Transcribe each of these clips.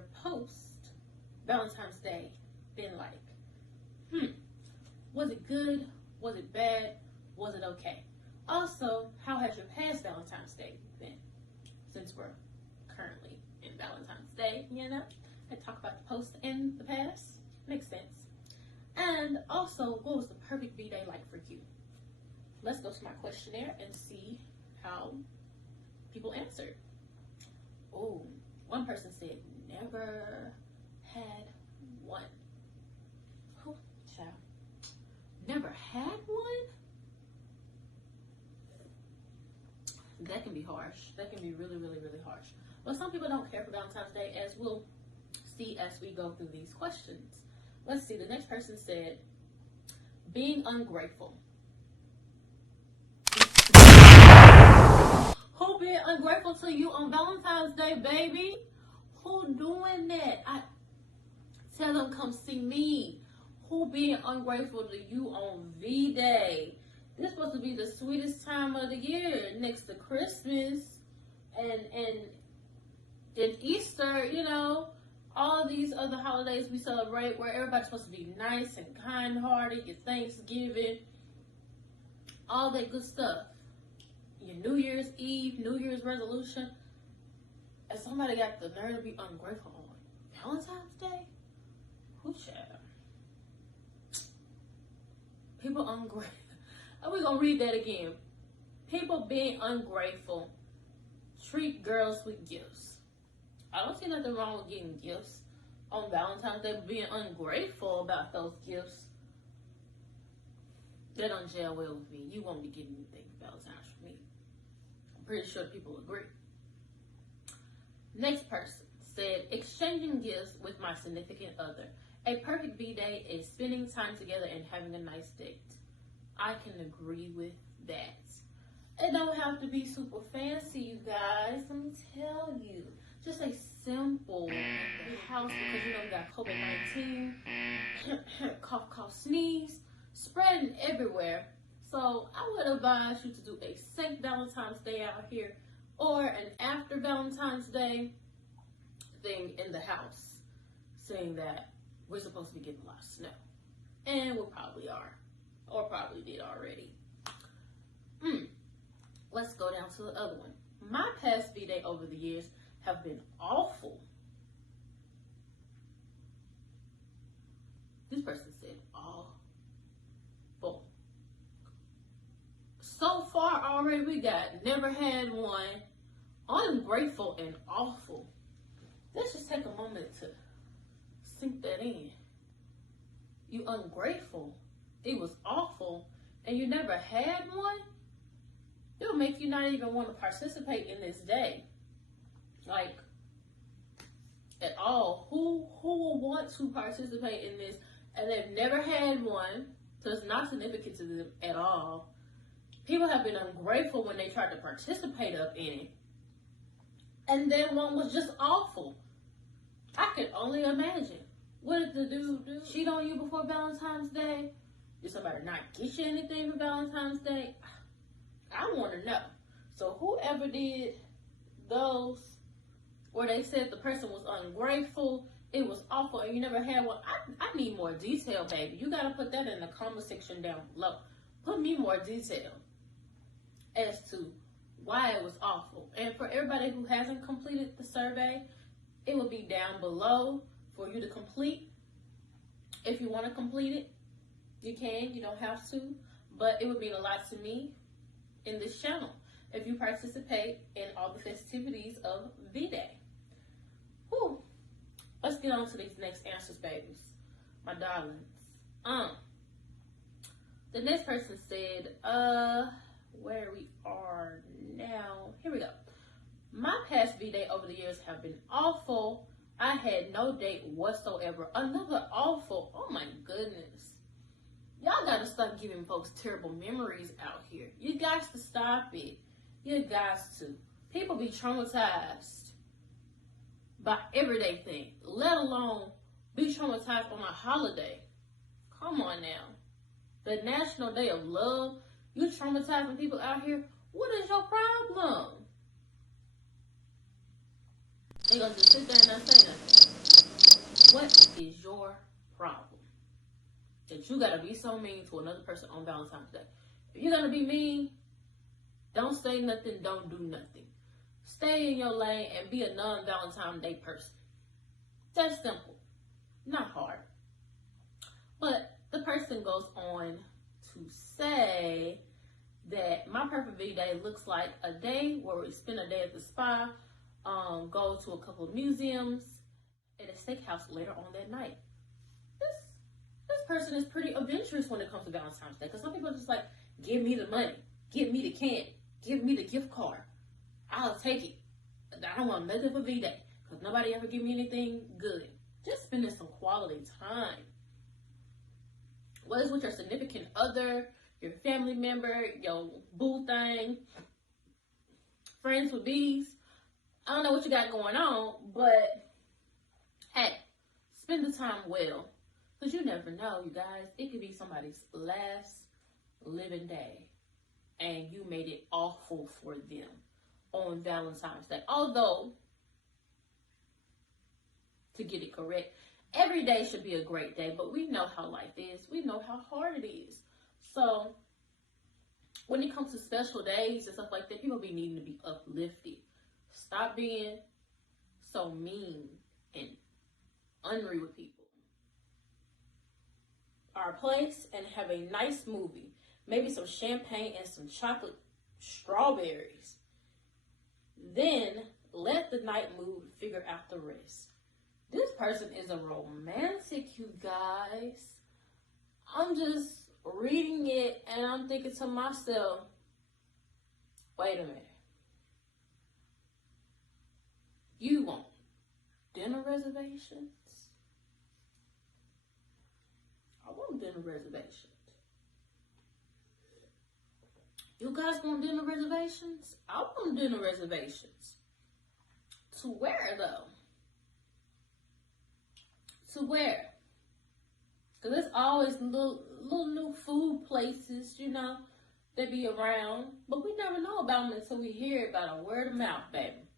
your post Valentine's Day been like? Was it good? Was it bad? Was it okay? Also, how has your past Valentine's Day been? Since we're currently in Valentine's Day, you know, I talk about the post in the past. Makes sense. And also, what was the perfect Vday like for you? Let's go to my questionnaire and see how people answered. Oh, one person said never had one. Oh, child. Never had one? That can be harsh. That can be really, really, really harsh. But some people don't care for Valentine's Day, as we'll see as we go through these questions. Let's see. The next person said, being ungrateful. Who being ungrateful to you on Valentine's Day, baby? Who doing that? I tell them come see me. Who being ungrateful to you on V-Day? This is supposed to be the sweetest time of the year, next to Christmas and Easter, you know, all these other holidays we celebrate where everybody's supposed to be nice and kind-hearted, your Thanksgiving, all that good stuff. Your New Year's Eve, New Year's resolution. And somebody got the nerve to be ungrateful on Valentine's Day? Who child? People ungrateful. We're going to read that again. People being ungrateful treat girls with gifts. I don't see nothing wrong with getting gifts on Valentine's Day, but being ungrateful about those gifts, that don't gel well with me. You won't be getting anything for Valentine's from me. I'm pretty sure people agree. Next person said, exchanging gifts with my significant other. A perfect V-Day is spending time together and having a nice date. I can agree with that. It don't have to be super fancy, you guys. Let me tell you. Just a simple house, because you know we got COVID-19, cough, cough, sneeze, spreading everywhere. So I would advise you to do a St. Valentine's Day out here, or an after Valentine's Day thing in the house, seeing that we're supposed to be getting a lot of snow. And we probably are, or probably did already. Let's go down to the other one. My past V-Day over the years have been awful. This person said awful. So far already we got never had one, ungrateful, and awful. Let's just take a moment to sink that in. You ungrateful, it was awful, and you never had one? It'll make you not even want to participate in this day. Like, at all. Who will want to participate in this and they've never had one, so it's not significant to them at all. People have been ungrateful when they tried to participate up in it. And then one was just awful. I can only imagine. What did the dude do? Cheat on you before Valentine's Day? Did somebody not get you anything for Valentine's Day? I want to know. So whoever did those, where they said the person was ungrateful, it was awful, and you never had one, I need more detail, baby. You got to put that in the comment section down below. Put me more detail as to why it was awful. And for everybody who hasn't completed the survey, it will be down below for you to complete. If you want to complete it, you can. You don't have to. But it would mean a lot to me in this channel if you participate in all the festivities of V-Day. Whew. Let's get on to these next answers, babies. My darlings. The next person said, where we are now. Here we go. My past V-Day over the years have been awful. I had no date whatsoever. Another awful. Oh my goodness. Y'all gotta stop giving folks terrible memories out here. You guys to stop it. You guys to. People be traumatized by everyday thing, let alone be traumatized on a holiday. Come on now. The National Day of Love. You traumatizing people out here. What is your problem? They gonna just sit there and not say nothing. you gotta be so mean to another person on Valentine's Day. If you're gonna be mean, don't say nothing, don't do nothing. Stay in your lane and be a non-Valentine's Day person. That's simple. Not hard. But the person goes on to say that my perfect V-Day looks like a day where we spend a day at the spa, go to a couple of museums, and a steakhouse later on that night. This person is pretty adventurous when it comes to Valentine's Day, because some people are just like, give me the money, give me the candy, give me the gift card. I'll take it. I don't want nothing for V-Day, because nobody ever give me anything good. Just spending some quality time. Whether it's with your significant other, your family member, your boo thing, friends with bees. I don't know what you got going on, but hey, spend the time well. Because you never know, you guys. It could be somebody's last living day, and you made it awful for them on Valentine's Day. Although, to get it correct, every day should be a great day, but we know how life is. We know how hard it is. So, when it comes to special days and stuff like that, people be needing to be uplifted. Stop being so mean and ornery with people. Our place and have a nice movie. Maybe some champagne and some chocolate strawberries. Then, let the night mood figure out the rest. This person is a romantic, you guys. I'm just reading it and I'm thinking to myself, wait a minute. You want dinner reservations? I want dinner reservations. You guys want dinner reservations? I want dinner reservations. To where though? To where? Because there's always little new food places, you know, that be around. But we never know about them until we hear about a word of mouth, baby.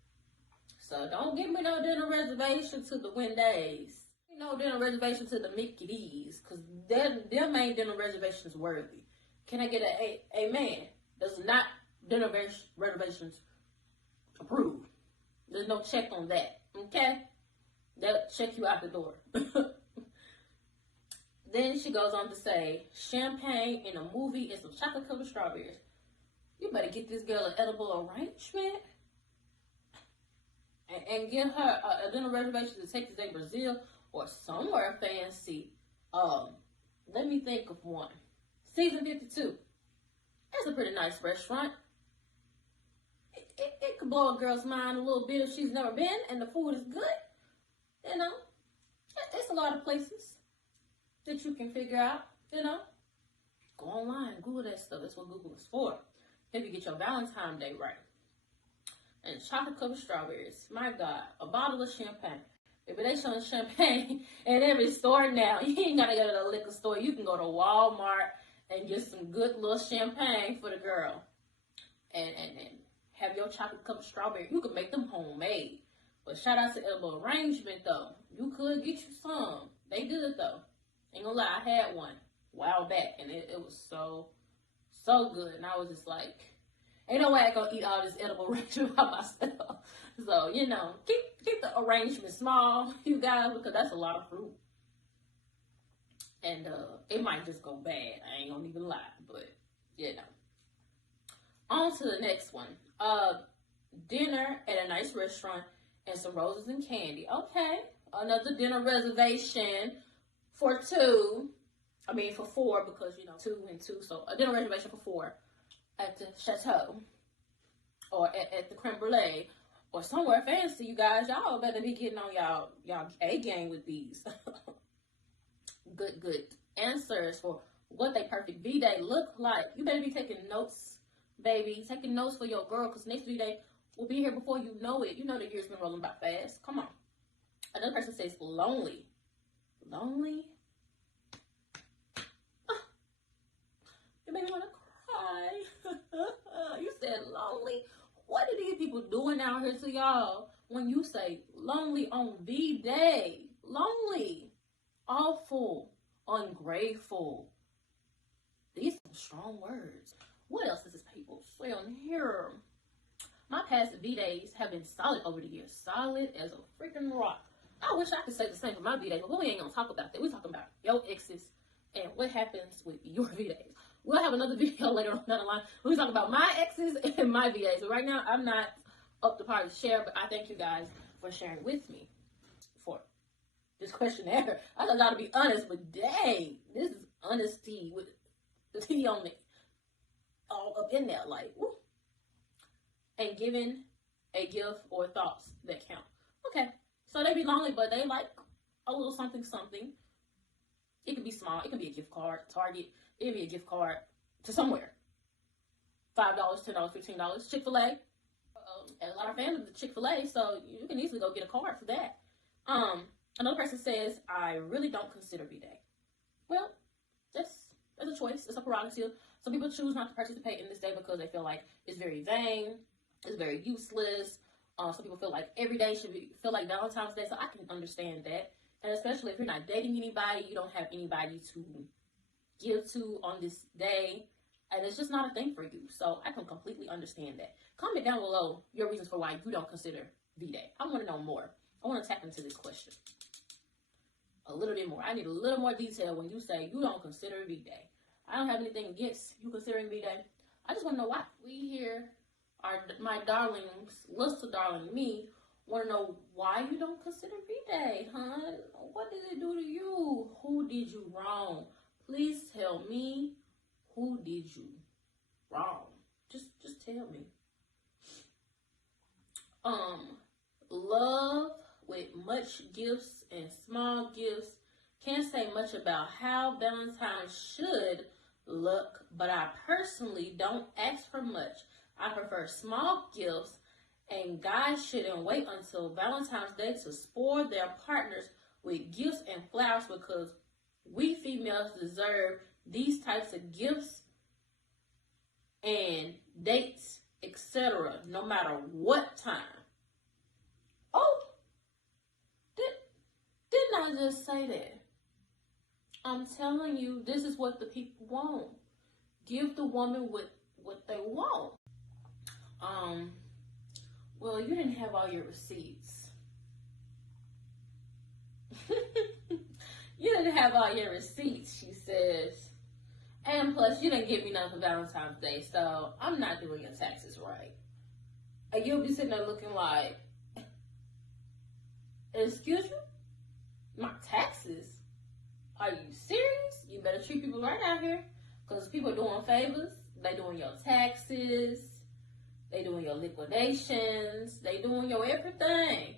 So don't give me no dinner reservation to the Vdays. No dinner reservation to the Mickey D's. Because them ain't dinner reservations worthy. Can I get an amen? That's not dinner reservations approved. There's no check on that. Okay? They'll check you out the door. Then she goes on to say, champagne in a movie and some chocolate covered strawberries. You better get this girl an edible arrangement and get her a dinner reservation to take to day Brazil or somewhere fancy. Let me think of one. Season 52. That's a pretty nice restaurant. It could blow a girl's mind a little bit if she's never been and the food is good. You know, there's a lot of places that you can figure out, you know. Go online, Google that stuff. That's what Google is for. Maybe get your Valentine's Day right. And chocolate covered strawberries. My God, a bottle of champagne. If they showing champagne in every store now, you ain't gotta go to the liquor store. You can go to Walmart and get some good little champagne for the girl. And have your chocolate covered strawberry. You can make them homemade. But shout out to Edible Arrangement though. You could get you some. They good though. Ain't gonna lie, I had one a while back and it was so good. And I was just like, ain't no way I gonna eat all this edible arrangement by myself. So, you know, keep the arrangement small, you guys, because that's a lot of fruit. And it might just go bad. I ain't gonna even lie, but you know. On to the next one. Dinner at a nice restaurant and some roses and candy. Okay, another dinner reservation for two. I mean for four because, you know, 2 and 2. So a dinner reservation for 4 at the Chateau or at the Creme Brulee or somewhere fancy, you guys. Y'all better be getting on y'all A game with these. Good answers for what they perfect V-Day look like. You better be taking notes, baby. Taking notes for your girl because next V-Day will be here before you know it. You know the year's been rolling by fast. Come on. Another person says lonely. Lonely? You made me want to cry. You said lonely. What are these people doing out here to y'all when you say lonely on V-Day? Lonely. Awful ungrateful. These are strong words. What else does this people say on here? My past V-days have been solid over the years. Solid as a freaking rock. I wish I could say the same for my V-days, but we ain't gonna talk about that. We're talking about your exes and what happens with your V-days. We'll have another video later on down the line. We'll talk about my exes and my V-days. But right now, I'm not up to par to share, but I thank you guys for sharing with me for this questionnaire. I thought y'all to be honest, but dang, this is honesty with the tea on me. All up in there, like, woo. And giving a gift or thoughts that count. Okay, so they be lonely, but they like a little something, something. It could be small. It could be a gift card, Target. It could be a gift card to somewhere. $5, $10, $15. Chick-fil-A. A lot of fans of the Chick-fil-A, so you can easily go get a card for that. Another person says, I really don't consider Vday. Well, that's a choice. It's a prerogative. Some people choose not to participate in this day because they feel like it's very vain. It's very useless. Some people feel like every day should feel like Valentine's Day, so I can understand that. And especially if you're not dating anybody, you don't have anybody to give to on this day, and it's just not a thing for you. So I can completely understand that. Comment down below your reasons for why you don't consider V-Day. I want to know more. I want to tap into this question a little bit more. I need a little more detail when you say you don't consider V-Day. I don't have anything against you considering V-Day. I just want to know why. We here are my darlings, Lysa darling, me, want to know why you don't consider V-Day, huh? What did it do to you? Who did you wrong? Please tell me, who did you wrong? Just tell me. Love with much gifts and small gifts. Can't say much about how Valentine's should look, but I personally don't ask for much. I prefer small gifts, and guys shouldn't wait until Valentine's Day to spoil their partners with gifts and flowers, because we females deserve these types of gifts and dates, etc., no matter what time. Oh, didn't I just say that? I'm telling you, this is what the people want. Give the woman what they want. Well, you didn't have all your receipts. You didn't have all your receipts, she says. And plus, you didn't give me none for Valentine's Day, so I'm not doing your taxes right. And you'll be sitting there looking like, excuse me? My taxes? Are you serious? You better treat people right out here, because people are doing favors. They doing your taxes. They doing your liquidations. They doing your everything.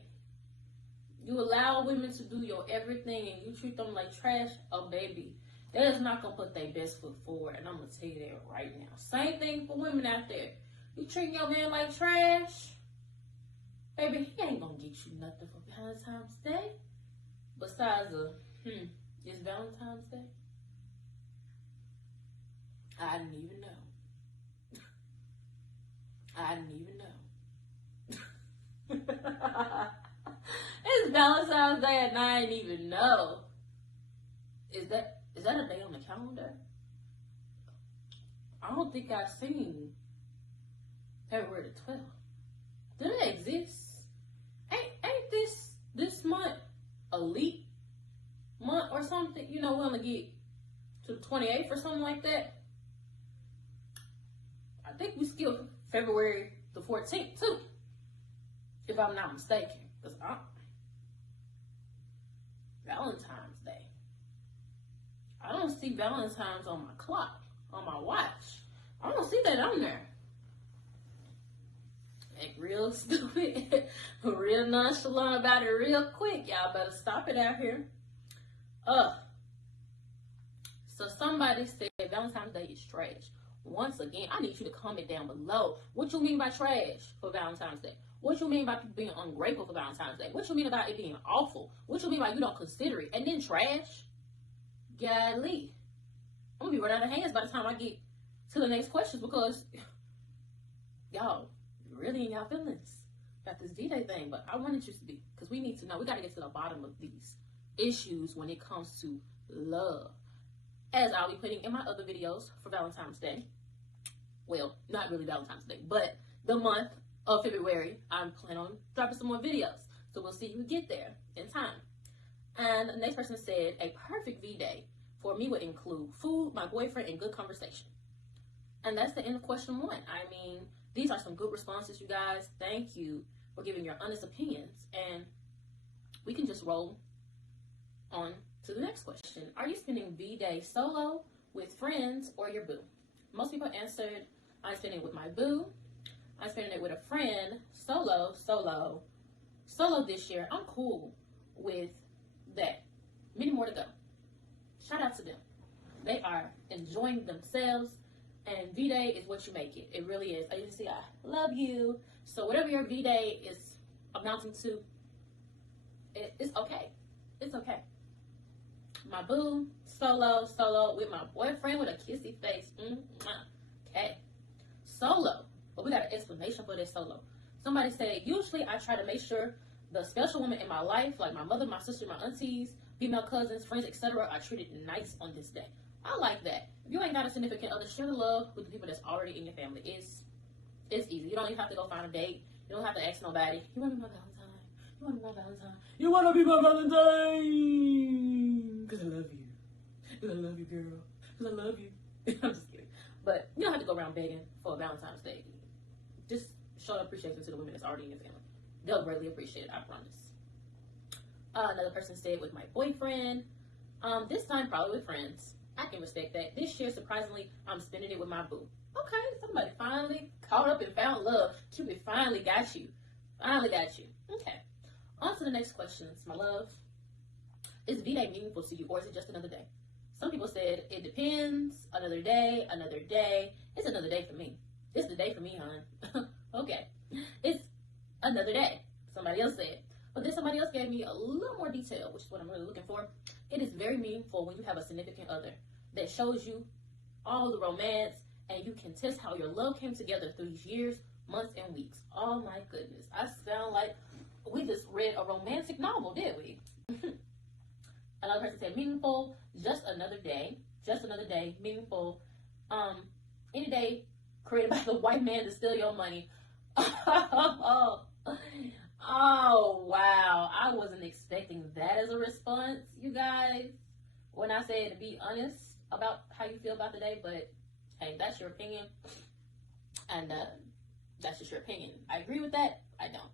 You allow women to do your everything and you treat them like trash. Oh, baby, that is not going to put their best foot forward. And I'm going to tell you that right now. Same thing for women out there. You treating your man like trash, baby, he ain't going to get you nothing for Valentine's Day. Besides it's Valentine's Day? I didn't even know. I didn't even know. It's Valentine's Day and I didn't even know. Is that a day on the calendar? I don't think I've seen February the 12th. Do they exist? Ain't this month a leap month or something? You know, we're gonna get to the 28th or something like that. I think we skipped February the 14th too, if I'm not mistaken. Because Valentine's Day, I don't see Valentine's on my clock, on my watch. I don't see that on there. Act real stupid, real nonchalant about it real quick. Y'all better stop it out here. So somebody said Valentine's Day is trash. Once again, I need you to comment down below what you mean by trash for Valentine's Day. What you mean by people being ungrateful for Valentine's Day. What you mean about it being awful. What you mean by you don't consider it. And then trash. Golly. I'm going to be right out of hands by the time I get to the next questions, because y'all really in y'all feelings about this V-Day thing. But I wanted you to be, because we need to know. We got to get to the bottom of these issues when it comes to love. as I'll be putting in my other videos for Valentine's Day. Well, not really Valentine's Day, but the month of February, I'm planning on dropping some more videos. So we'll see if we get there in time. And the next person said, a perfect V-Day for me would include food, my boyfriend, and good conversation. And that's the end of question 1. I mean, these are some good responses, you guys. Thank you for giving your honest opinions. And we can just roll on to the next question. Are you spending V-Day solo, with friends, or your boo? Most people answered, I'm spending it with my boo. I'm spending it with a friend. Solo this year. I'm cool with that. Many more to go. Shout out to them. They are enjoying themselves, and V-Day is what you make it. It really is. As you can see, I love you. So whatever your V-Day is amounting to, it's okay. It's okay. My boo, solo with my boyfriend with a kissy face. Okay. Solo. But we got an explanation for this solo. Somebody said, usually I try to make sure the special women in my life, like my mother, my sister, my aunties, female cousins, friends, etc., are treated nice on this day. I like that. If you ain't got a significant other, share the love with the people that's already in your family. It's easy. You don't even have to go find a date. You don't have to ask nobody. You want to be my Valentine? You want to be my Valentine? You want to be my Valentine? Because I love you. Because I love you, girl. Because I love you. I'm just kidding. But you don't have to go around begging for a Valentine's Day. Just show appreciation to the women that's already in your family. They'll greatly appreciate it, I promise. Another person said, with my boyfriend. This time, probably with friends. I can respect that. This year, surprisingly, I'm spending it with my boo. Okay, somebody finally caught up and found love. Cupid finally got you. Finally got you. Okay. On to the next questions, my love. Is V-Day meaningful to you, or is it just another day? Some people said, it depends. Another day, another day. It's another day for me. It's the day for me, hon. Okay. It's another day. Somebody else said. But then somebody else gave me a little more detail, which is what I'm really looking for. It is very meaningful when you have a significant other that shows you all the romance, and you can test how your love came together through these years, months, and weeks. Oh my goodness. I sound like we just read a romantic novel, did we? Another person said, meaningful, just another day. Just another day, meaningful. Any day created by the white man to steal your money. Oh, wow. I wasn't expecting that as a response, you guys. When I said to be honest about how you feel about the day, but hey, that's your opinion. And that's just your opinion. I agree with that. I don't.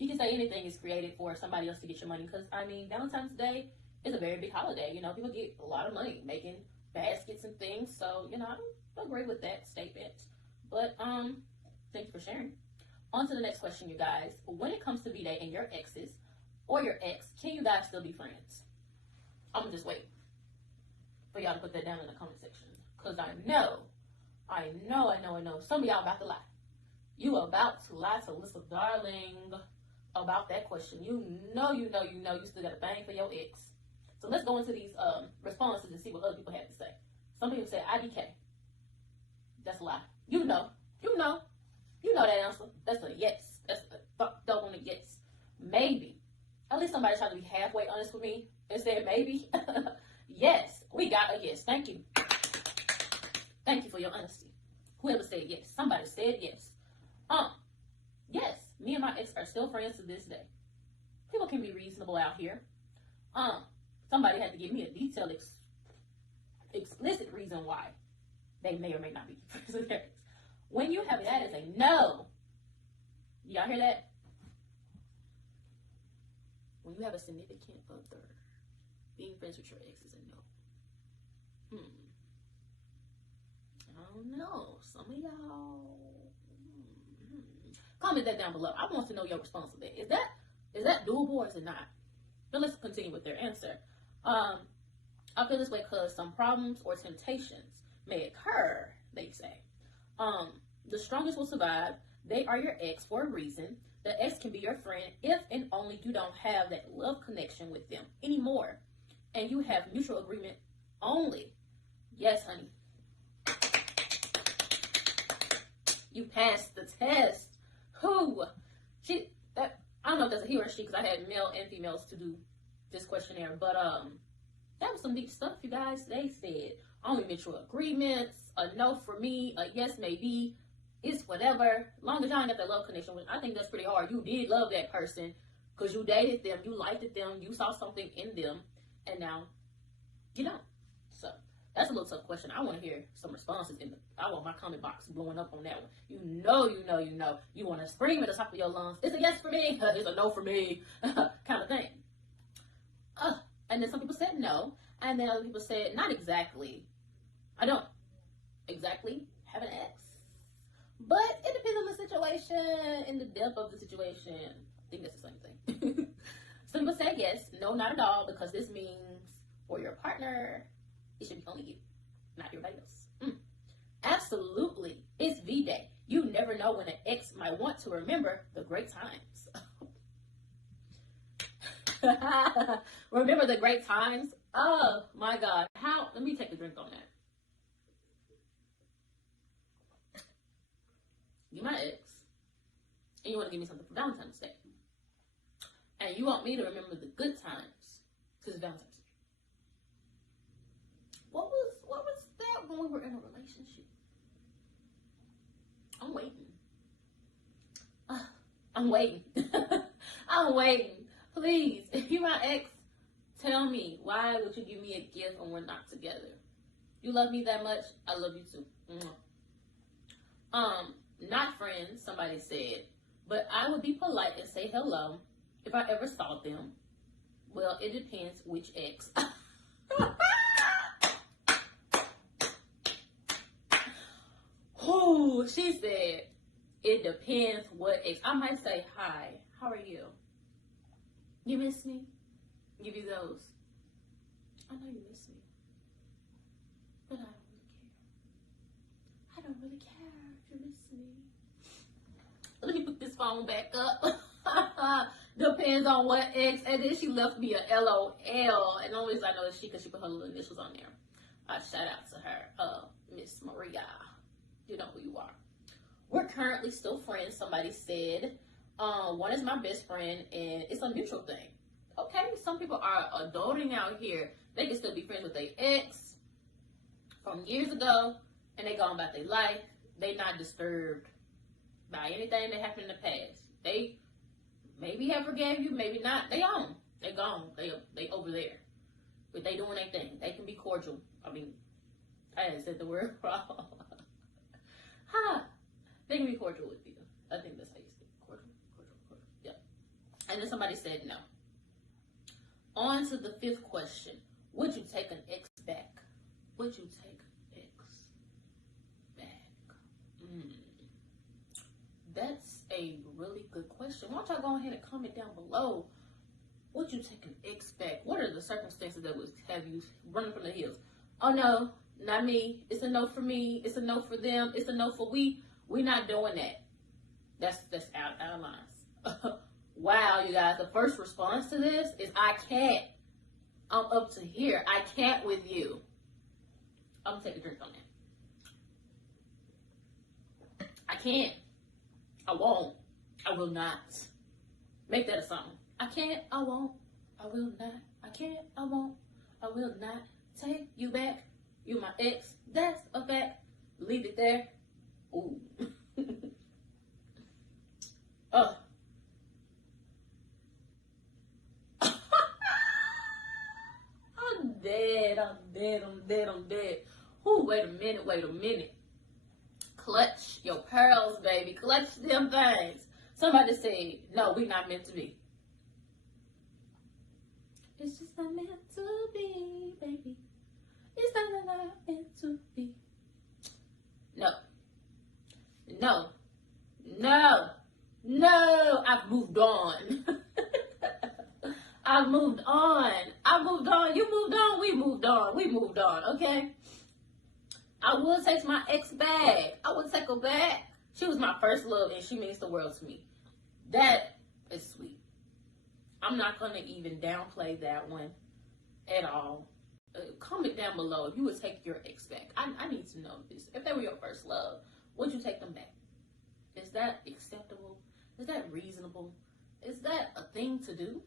You can say anything is created for somebody else to get your money, because, I mean, Valentine's Day is a very big holiday. You know, people get a lot of money making baskets and things. So, you know, I don't agree with that statement. But, thank you for sharing. On to the next question, you guys. When it comes to V-Day and your exes or your ex, can you guys still be friends? I'm going to just wait for y'all to put that down in the comment section. Because I know, some of y'all about to lie. You about to lie to Lysa, darling, about that question. You know, you still got a bang for your ex. So let's go into these responses and see what other people have to say. Some people say IDK. That's a lie. You know that answer. That's a yes. That's a double yes. Maybe. At least somebody tried to be halfway honest with me and said maybe. Yes, we got a yes. Thank you. Thank you for your honesty. Whoever said yes. Somebody said yes. Yes, me and my ex are still friends to this day. People can be reasonable out here. Somebody had to give me a detailed, explicit reason why they may or may not be friends with their ex. When you have that as a no, y'all hear that? When you have a significant other, being friends with your ex is a no. I don't know. Some of y'all. Comment that down below. I want to know your response to that. Is that doable or is it not? But let's continue with their answer. I feel this way because some problems or temptations may occur, they say. The strongest will survive. They are your ex for a reason. The ex can be your friend if and only you don't have that love connection with them anymore. And you have mutual agreement only. Yes, honey. You passed the test. Who? I don't know if that's a he or a she, because I had male and females to do this questionnaire, but That was some deep stuff, you guys. They said only mutual agreements, a no for me, a yes maybe, it's whatever. Long as y'all ain't got that love connection, which I think that's pretty hard. You did love that person because you dated them, you liked them, you saw something in them, and now you don't. So that's a little tough question. I want to hear some responses I want my comment box blowing up on that one. You know. You want to scream at the top of your lungs. It's a yes for me. It's a no for me, kind of thing. And then some people said no, and then other people said not exactly. I don't exactly have an ex, but it depends on the situation and the depth of the situation. I think that's the same thing. Some people say yes, no, not at all, because this means for your partner, it should be only you, not everybody else. Absolutely, it's Vday. You never know when an ex might want to remember the great times. Remember the great times? Oh my God. Let me take a drink on that. You're my ex, and you want to give me something for Valentine's Day. And you want me to remember the good times because it's Valentine's Day. What was that when we were in a relationship? I'm waiting. I'm waiting. I'm waiting. Please, if you're my ex, tell me, why would you give me a gift when we're not together? You love me that much? I love you too. Not friends, somebody said, but I would be polite and say hello if I ever saw them. Well, it depends which ex. Oh, she said, it depends what ex. I might say, hi, how are you? You miss me? Give you those. I know you miss me, but I don't really care if you miss me. Let me put this phone back up. Depends on what ex. And then she left me a LOL. And always I know it's she because she put her little initials on there. Shout out to her, Miss Maria. You know who you are. We're currently still friends, somebody said. One is my best friend, and it's a mutual thing. Okay, some people are adulting out here. They can still be friends with their ex from years ago, and they go about their life. They not disturbed by anything that happened in the past. They maybe have forgave you, maybe not. They on. They gone. They over there. But they doing their thing. They can be cordial. I mean, I hadn't said the word wrong. They can be cordial with you. I think that's how you say it. Cordial. Yeah. And then somebody said no. On to the fifth question. Would you take an ex back? Would you take an ex back? That's a really good question. Why don't y'all go ahead and comment down below? Would you take an ex back? What are the circumstances that would have you running from the hills? Oh no, not me. It's a no for me. It's a no for them. It's a no for we. We're not doing that. That's out of lines. Wow, you guys. The first response to this is I can't. I'm up to here. I can't with you. I'm gonna take a drink on that. I can't. I won't. I will not. Make that a song. I can't. I won't. I will not. I can't. I won't. I will not take you back. You my ex. That's a fact. Leave it there. Ooh. I'm dead. Ooh, wait a minute. Clutch your pearls, baby. Clutch them things. Somebody said, no, we not meant to be. It's just not meant to be, baby. It's not meant to be. No, I've moved on. I've moved on. You moved on. We moved on, okay? I will take my ex back. I will take her back. She was my first love, and she means the world to me. That is sweet. I'm not going to even downplay that one at all. Comment down below if you would take your ex back. I need to know this. If they were your first love, would you take them back? Is that acceptable? Is that reasonable? Is that a thing to do?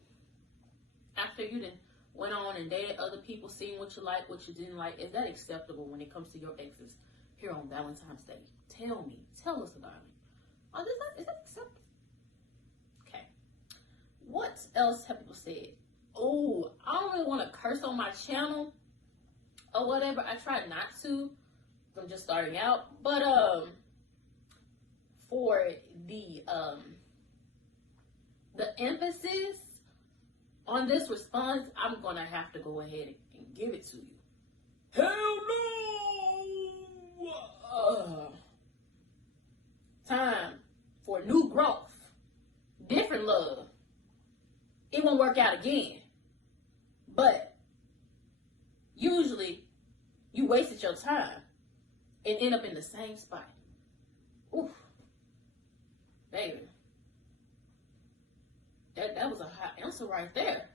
After you done went on and dated other people, seeing what you like, what you didn't like. Is that acceptable when it comes to your exes here on Valentine's Day? Tell me. Tell us about it. Oh, is that acceptable? Okay. What else have people said? Oh, I don't really want to curse on my channel or whatever. I try not to. I'm just starting out. But for the emphasis on this response, I'm gonna have to go ahead and give it to you. Hell no! Time for new growth, different love. It won't work out again, but usually you wasted your time and end up in the same spot. Oof, baby. That was a hot answer right there.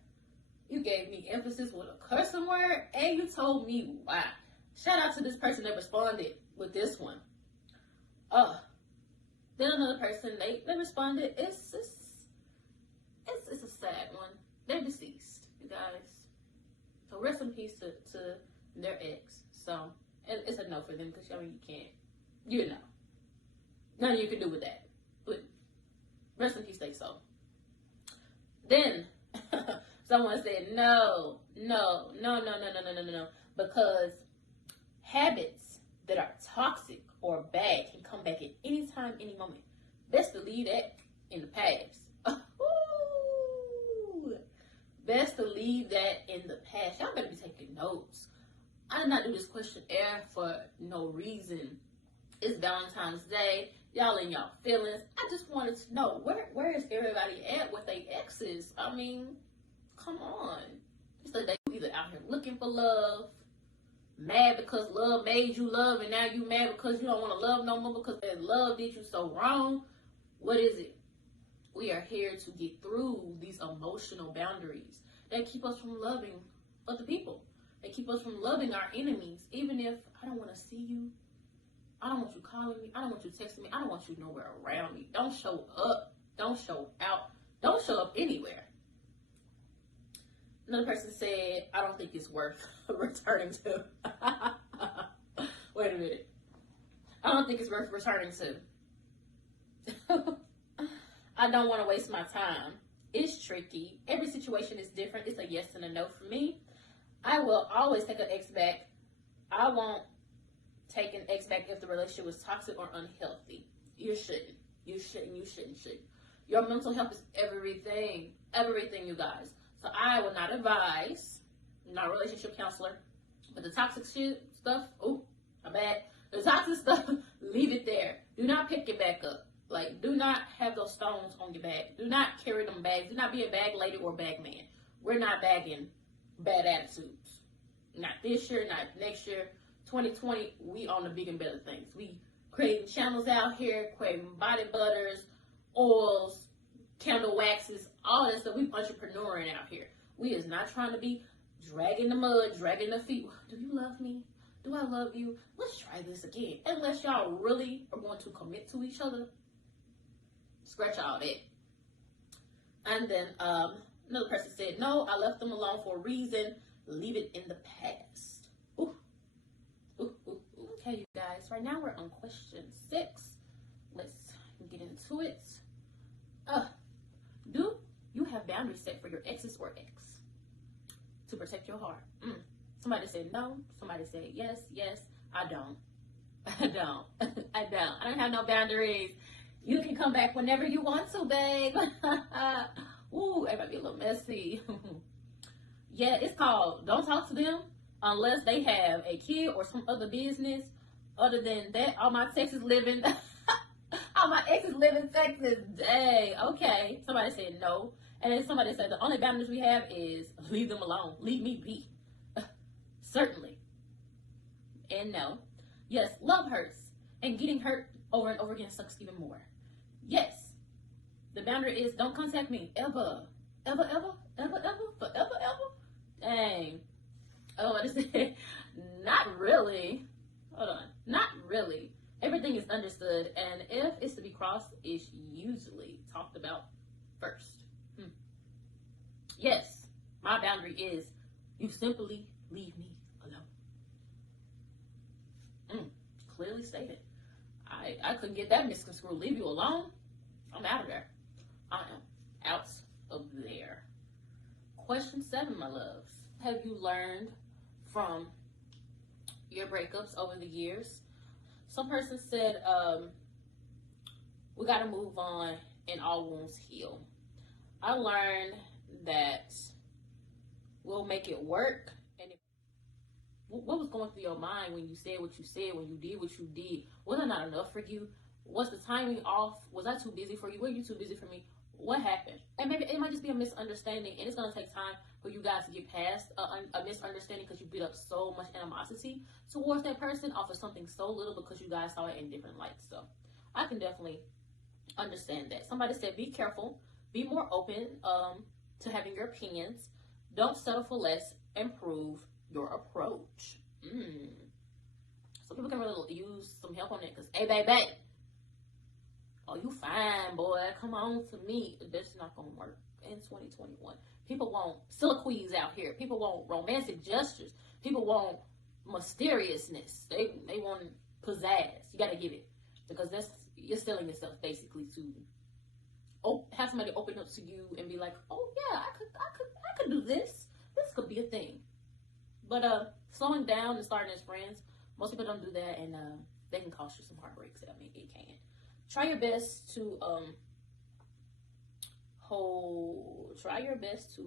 You gave me emphasis with a cursing word, and you told me why. Shout out to this person that responded with this one. Then another person, they responded, it's a sad one. They're deceased, you guys. So rest in peace to their ex. So it's a no for them, because I mean, you know. Nothing you can do with that. But rest in peace, they so. Then someone said, no, because habits that are toxic or bad can come back at any time, any moment. Best to leave that in the past. Best to leave that in the past. Y'all better be taking notes. I did not do this questionnaire for no reason. It's Valentine's Day. Y'all in y'all feelings. I just wanted to know, where is everybody at with their exes? I mean, come on. It's the day you either out here looking for love, mad because love made you love, and now you mad because you don't want to love no more because that love did you so wrong. What is it? We are here to get through these emotional boundaries that keep us from loving other people. They keep us from loving our enemies. Even if I don't want to see you, I don't want you calling me, I don't want you texting me, I don't want you nowhere around me. Don't show up. Don't show out. Don't show up anywhere. Another person said, I don't think it's worth returning to. Wait a minute. I don't think it's worth returning to. I don't want to waste my time. It's tricky. Every situation is different. It's a yes and a no for me. I will always take an ex back. I won't take an ex back if the relationship was toxic or unhealthy. You shouldn't. You shouldn't. Your mental health is everything. Everything, you guys. So I will not advise, I'm not a relationship counselor, but the toxic stuff, oh, my bad. The toxic stuff, leave it there. Do not pick it back up. Like, do not have those stones on your bag. Do not carry them bags. Do not be a bag lady or bag man. We're not bagging bad attitudes. Not this year, not next year. 2020, we on the big and better things. We creating channels out here, creating body butters, oils, candle waxes, all that stuff. We entrepreneuring out here. We is not trying to be dragging the mud, dragging the feet. Do you love me? Do I love you? Let's try this again. Unless y'all really are going to commit to each other, scratch all that. And then another person said, no, I left them alone for a reason. Leave it in the past. Ooh. Okay, you guys. Right now we're on question 6. Let's get into it. Do you have boundaries set for your exes or ex to protect your heart? Somebody said no. Somebody said yes. I don't. I don't have no boundaries. You can come back whenever you want to, babe. Ooh, it might be a little messy. Yeah, it's called don't talk to them unless they have a kid or some other business. Other than that, all my exes live in Texas. Dang. Okay. Somebody said no. And then somebody said the only boundaries we have is leave them alone. Leave me be. Certainly. And no. Yes, love hurts. And getting hurt over and over again sucks even more. Yes. The boundary is don't contact me ever. Ever. Dang. Oh, I just said, not really. Hold on. Not really. Everything is understood, and if it's to be crossed, it's usually talked about first. Yes, my boundary is You simply leave me alone. Clearly stated. I couldn't get that misconstrued. Leave you alone? I'm out of there. I am out of there. Question 7, my loves. Have you learned from your breakups over the years? Some person said, we got to move on and all wounds heal. I learned that we'll make it work. And what was going through your mind when you said what you said, when you did what you did? Was it not enough for you? Was the timing off? Was I too busy for you? Were you too busy for me? What happened? And maybe it might just be a misunderstanding, and it's going to take time for you guys to get past a misunderstanding because you built up so much animosity towards that person off of something so little because you guys saw it in different lights. So I can definitely understand that. Somebody said, be careful, be more open to having your opinions. Don't settle for less. Improve your approach. So people can really use some help on it because, hey, baby, oh, you fine, boy. Come on to me. That's not going to work in 2021. People want soliloquies out here. People want romantic gestures. People want mysteriousness. They want pizzazz. You got to give it because you're selling yourself basically to have somebody open up to you and be like, oh yeah, I could do this. This could be a thing. But slowing down and starting as friends, most people don't do that, and they can cost you some heartbreaks. I mean, it can. Try your best to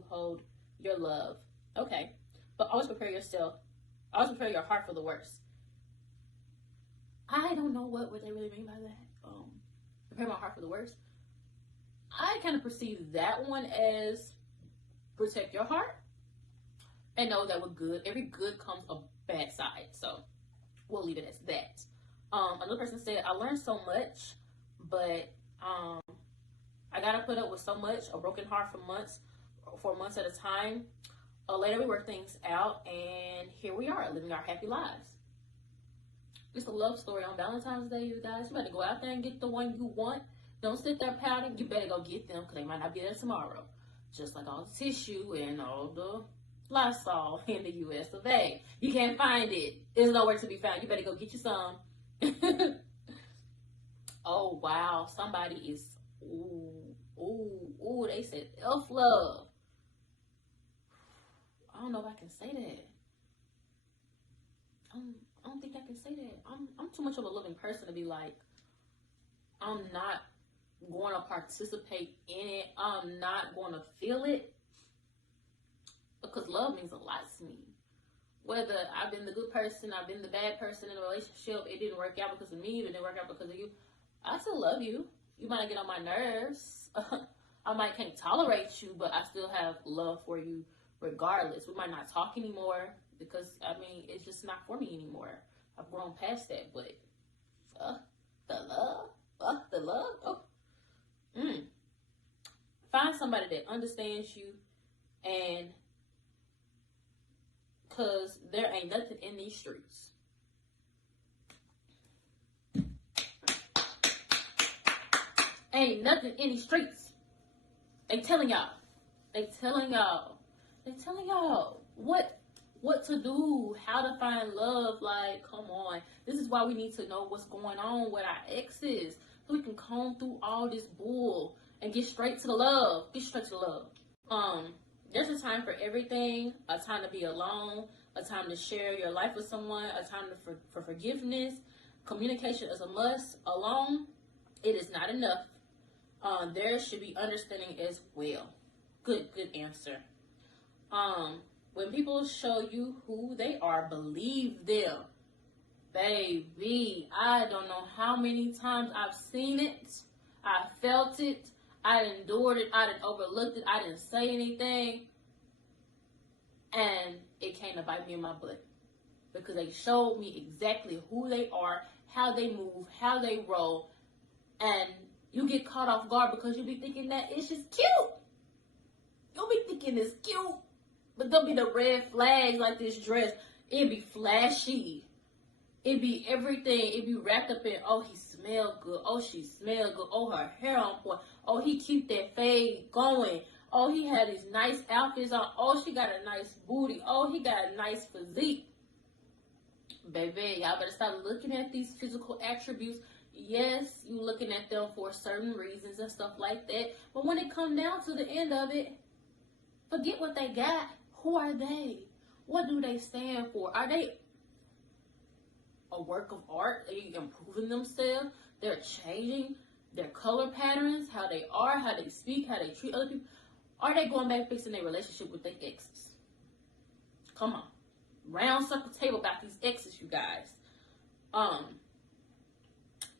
hold your love. Okay. But always prepare yourself. Always prepare your heart for the worst. I don't know what they really mean by that. Prepare my heart for the worst. I kind of perceive that one as protect your heart and know that every good comes a bad side. So we'll leave it as that. Another person said, I learned so much, but I gotta put up with so much, a broken heart for months at a time. Later we work things out, and here we are living our happy lives. It's a love story on Valentine's Day, you guys. You better go out there and get the one you want. Don't sit there pouting. You better go get them because they might not be there tomorrow. Just like all the tissue and all the Lysol in the US of A. You can't find it. It's nowhere to be found. You better go get you some. Oh, wow. Somebody is, they said self-love. I don't know if I can say that. I don't think I can say that. I'm too much of a loving person to be like, I'm not going to participate in it. I'm not going to feel it. Because love means a lot to me. Whether I've been the good person, I've been the bad person in a relationship, it didn't work out because of me, it didn't work out because of you, I still love you. You might get on my nerves. I might can't tolerate you, but I still have love for you regardless. We might not talk anymore because, I mean, it's just not for me anymore. I've grown past that, but the love, oh. Find somebody that understands you, and because there ain't nothing in these streets. Ain't nothing in these streets. They telling y'all what to do, how to find love. Like, come on. This is why we need to know what's going on with our exes, so we can comb through all this bull and get straight to the love. There's a time for everything. A time to be alone, a time to share your life with someone, a time for forgiveness. Communication is a must. Alone, it is not enough. There should be understanding as well. Good answer. When people show you who they are, believe them. Baby, I don't know how many times I've seen it. I felt it. I endured it. I didn't overlooked it. I didn't say anything. And it came to bite me in my butt. Because they showed me exactly who they are, how they move, how they roll. And you get caught off guard because you be thinking that it's just cute. You'll be thinking it's cute. But there'll be the red flags like this dress. It'd be flashy. It'd be everything. It'd be wrapped up in, oh, he smelled good. Oh, she smelled good. Oh, her hair on point. Oh, he keep that fade going. Oh, he had these nice outfits on. Oh, she got a nice booty. Oh, he got a nice physique. Baby, y'all better stop looking at these physical attributes. Yes, you looking at them for certain reasons and stuff like that. But when it comes down to the end of it, forget what they got. Who are they? What do they stand for? Are they a work of art? Are they improving themselves? They're changing their color patterns, how they are, how they speak, how they treat other people. Are they going back fixing their relationship with their exes? Come on. Round circle table about these exes, you guys.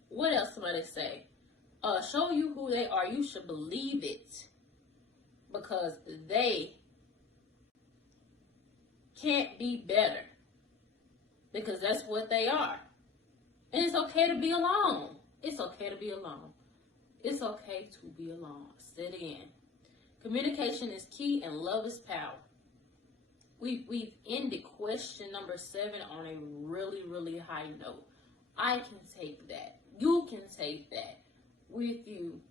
What else somebody say? Show you who they are. You should believe it. Because they can't be better. Because that's what they are. And it's okay to be alone. It's okay to be alone. It's okay to be alone. Sit in. Communication is key and love is power. We've ended question number 7 on a really, really high note. I can take that. You can take that with you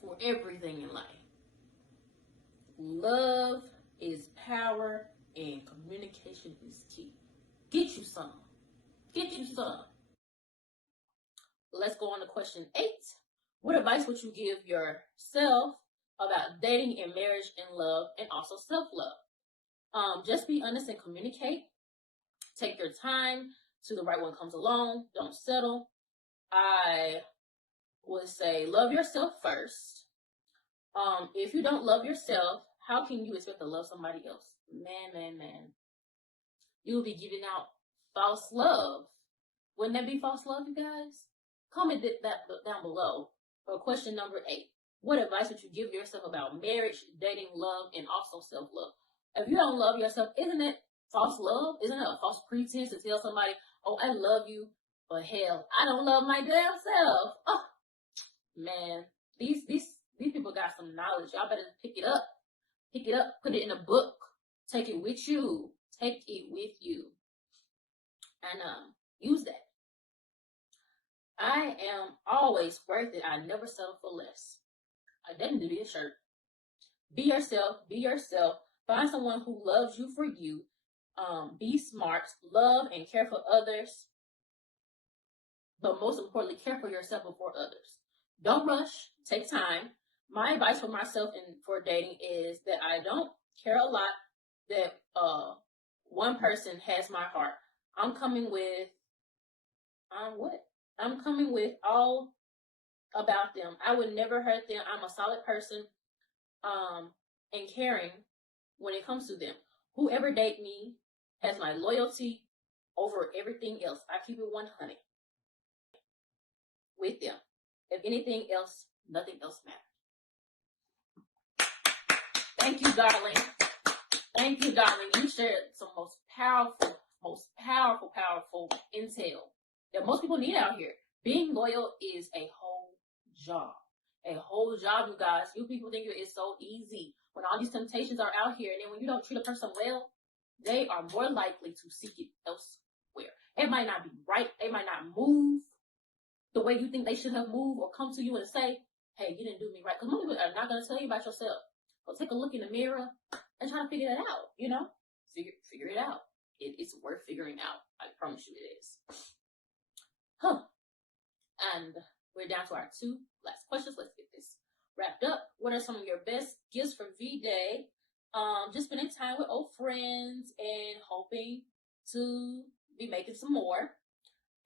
for everything in life. Love is power and communication is key. Get you some. Get you some. Let's go on to question 8. What advice would you give yourself about dating and marriage and love and also self-love? Just be honest and communicate. Take your time till the right one comes along. Don't settle. I would say love yourself first. If you don't love yourself, how can you expect to love somebody else? Man. You'll be giving out false love. Wouldn't that be false love, you guys? Comment that down below for question number 8. What advice would you give yourself about marriage, dating, love, and also self-love? If you don't love yourself, isn't it false love? Isn't it a false pretense to tell somebody, oh, I love you, but hell, I don't love my damn self? Oh, man, these people got some knowledge. Y'all better pick it up. Pick it up, put it in a book. Take it with you. Take it with you. And use that. I am always worth it. I never settle for less. I didn't do this shirt. Be yourself. Be yourself. Find someone who loves you for you. Be smart. Love and care for others. But most importantly, care for yourself before others. Don't rush. Take time. My advice for myself and for dating is that I don't care a lot that one person has my heart. I'm coming with all about them. I would never hurt them. I'm a solid person and caring when it comes to them. Whoever date me has my loyalty over everything else. I keep it 100 with them. If anything else, nothing else matters. Thank you, darling. Thank you, darling. You shared some most powerful intel that most people need out here. Being loyal is a whole job. A whole job, you guys. You people think it's so easy when all these temptations are out here, and then when you don't treat a person well, they are more likely to seek it elsewhere. It might not be right. They might not move the way you think they should have moved or come to you and say, hey, you didn't do me right. Because most people are not going to tell you about yourself. So take a look in the mirror and try to figure that out, you know? Figure it out. It's worth figuring out. I promise you it is. And we're down to our 2 last questions. Let's get this wrapped up. What are some of your best gifts for Vday? Just spending time with old friends and hoping to be making some more.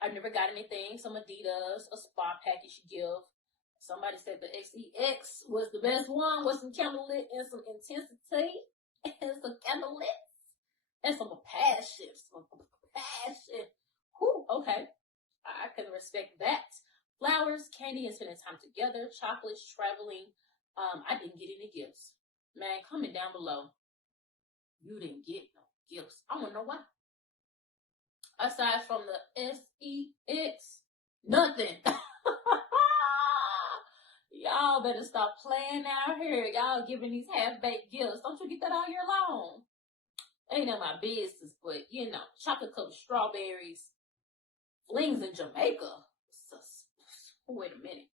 I've never got anything. Some Adidas, a spa package gift. Somebody said the XXX was the best one with some candlelit and some intensity and some candlelit and some passion. Whew, okay. I can respect that. Flowers, candy, and spending time together. Chocolates, traveling. I didn't get any gifts. Man, comment down below. You didn't get no gifts. I want to know why. Aside from the SEX, nothing. Y'all better stop playing out here. Y'all giving these half-baked gifts. Don't you get that all year long? Ain't none of my business, but, you know, chocolate-covered strawberries, flings in Jamaica. Wait a minute.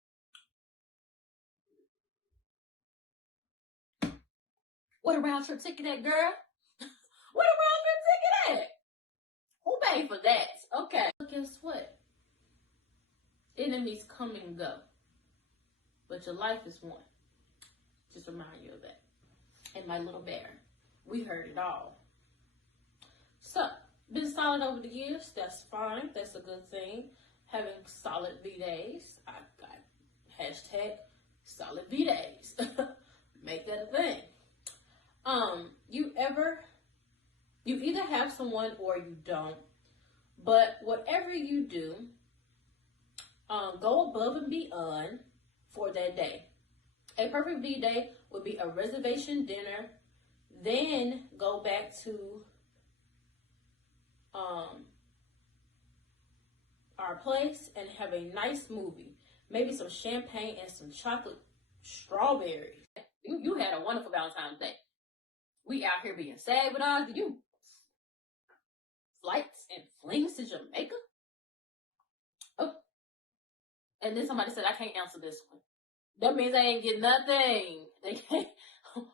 Where the round trip ticket at, girl? Where the round trip ticket at? Who paid for that? Okay. But guess what? Enemies come and go. But your life is one. Just remind you of that. And my little bear. We heard it all. So, been solid over the years. That's fine. That's a good thing. Having solid Vdays. I got hashtag solid Vdays. Make that a thing. You either have someone or you don't. But whatever you do, go above and beyond for that day. A perfect V-Day would be a reservation dinner, then go back to our place and have a nice movie. Maybe some champagne and some chocolate strawberries. You had a wonderful Valentine's Day. We out here being sad with us. Did you flights and flings to Jamaica? Oh. And then somebody said, I can't answer this one. That means I ain't get nothing. They can't,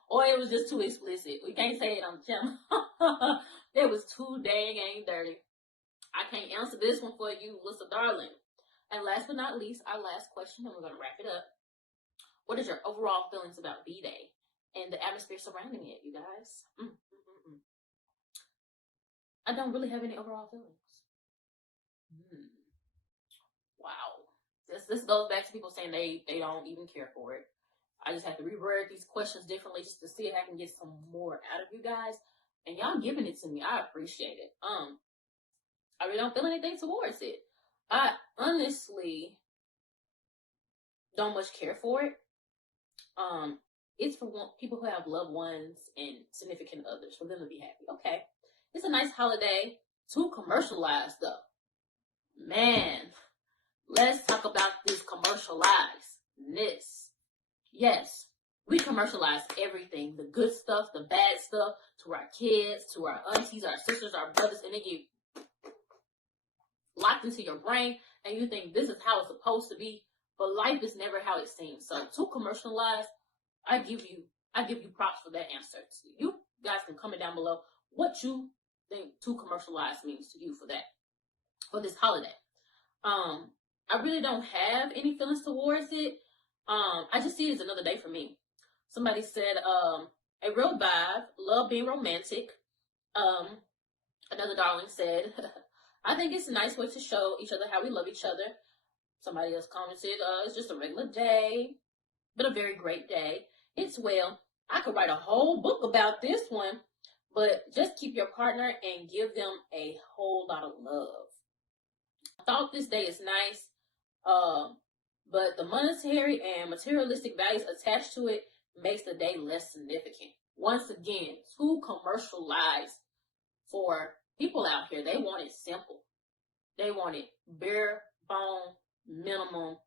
or it was just too explicit. We can't say it on the channel. It was too dang dirty. I can't answer this one for you, Lysa, darling. And last but not least, our last question, and we're going to wrap it up. What is your overall feelings about V-Day and the atmosphere surrounding it, you guys? I don't really have any overall feelings. Wow. This goes back to people saying they don't even care for it. I just have to reword these questions differently just to see if I can get some more out of you guys. And y'all giving it to me. I appreciate it. I really don't feel anything towards it. I honestly don't much care for it. It's for people who have loved ones and significant others, for them to be happy. Okay. It's a nice holiday. Too commercialized though. Man, let's talk about this commercializedness. Yes, we commercialize everything. The good stuff, the bad stuff, to our kids, to our aunties, our sisters, our brothers, and they get locked into your brain, and you think this is how it's supposed to be, but life is never how it seems. So, too commercialized, I give you props for that answer. You guys can comment down below what you think too commercialized means to you for this holiday. I really don't have any feelings towards it. I just see it as another day for me. Somebody said, a real vibe, love being romantic. Another darling said, I think it's a nice way to show each other how we love each other. Somebody else commented, it's just a regular day, but a very great day. It's well. I could write a whole book about this one, but just keep your partner and give them a whole lot of love. I thought this day is nice, but the monetary and materialistic values attached to it makes the day less significant. Once again, too commercialized for people out here. They want it simple. They want it bare bone, minimum.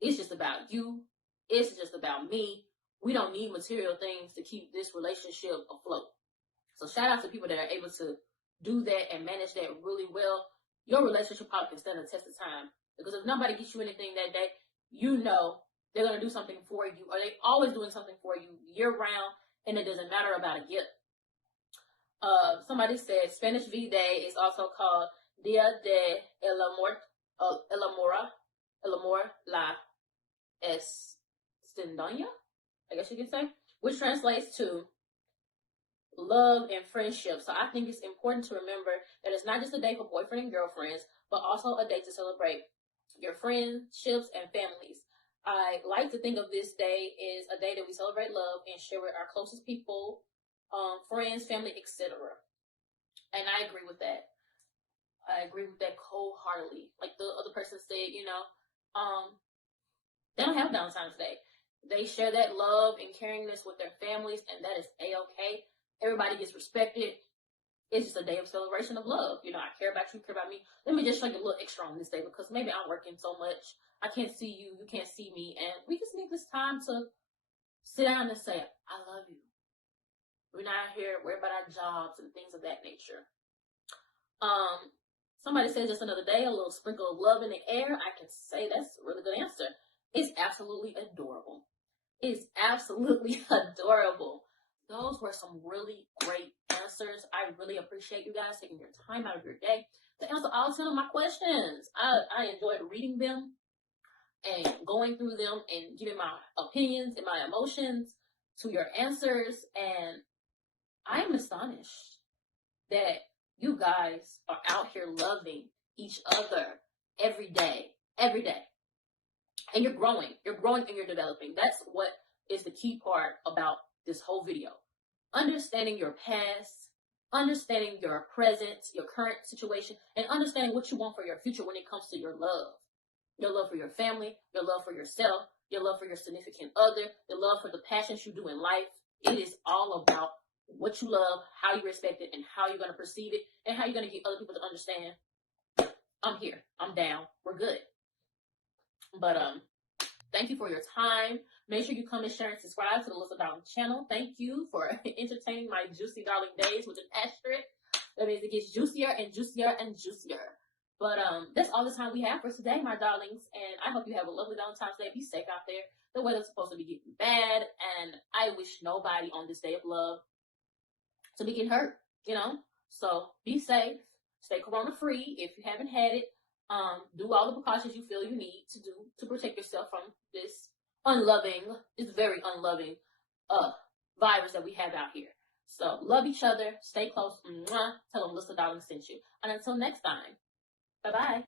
It's just about you. It's just about me. We don't need material things to keep this relationship afloat. So shout out to people that are able to do that and manage that really well. Your relationship probably can stand the test of time. Because if nobody gets you anything that day, you know they're going to do something for you. Or they're always doing something for you year round. And it doesn't matter about a gift. Somebody said Spanish V-Day is also called Dia de el Amor la Extendoña, I guess you could say, which translates to love and friendship. So I think it's important to remember that it's not just a day for boyfriend and girlfriends, but also a day to celebrate your friendships and families. I like to think of this day as a day that we celebrate love and share with our closest people, friends, family, etc. And I agree with that. I agree with that wholeheartedly. Like the other person said, you know, they don't have Valentine's Day. They share that love and caringness with their families, and that is A-okay. Everybody gets respected. It's just a day of celebration of love. You know, I care about you, care about me. Let me just show you a little extra on this day because maybe I'm working so much. I can't see you, you can't see me, and we just need this time to sit down and say, I love you. We're not here worried about our jobs and things of that nature. Somebody said just another day, a little sprinkle of love in the air. I can say that's a really good answer. It's absolutely adorable. It's absolutely adorable. those were some really great answers. I really appreciate you guys taking your time out of your day to answer all 10 of my questions. I enjoyed reading them and going through them and giving my opinions and my emotions to your answers. And I'm astonished that you guys are out here loving each other every day. And you're growing and you're developing. That's what is the key part about this whole video. Understanding your past, understanding your present, your current situation, and understanding what you want for your future when it comes to your love. Your love for your family, your love for yourself, your love for your significant other, your love for the passions you do in life. It is all about what you love, how you respect it, and how you're going to perceive it, and how you're going to get other people to understand. I'm here. I'm down. We're good. But thank you for your time. Make sure you come and share and subscribe to the Lysa Darling channel. Thank you for entertaining my juicy darling days with an asterisk. That means it gets juicier and juicier and juicier. But that's all the time we have for today, my darlings. And I hope you have a lovely Valentine's Day. Be safe out there. The weather's supposed to be getting bad. And I wish nobody on this day of love to be getting hurt, you know? So be safe. Stay corona-free if you haven't had it. Do all the precautions you feel you need to do to protect yourself from this very unloving virus that we have out here. So love each other. Stay close. Mwah. Tell them Lysa Darling sent you. And until next time, bye-bye.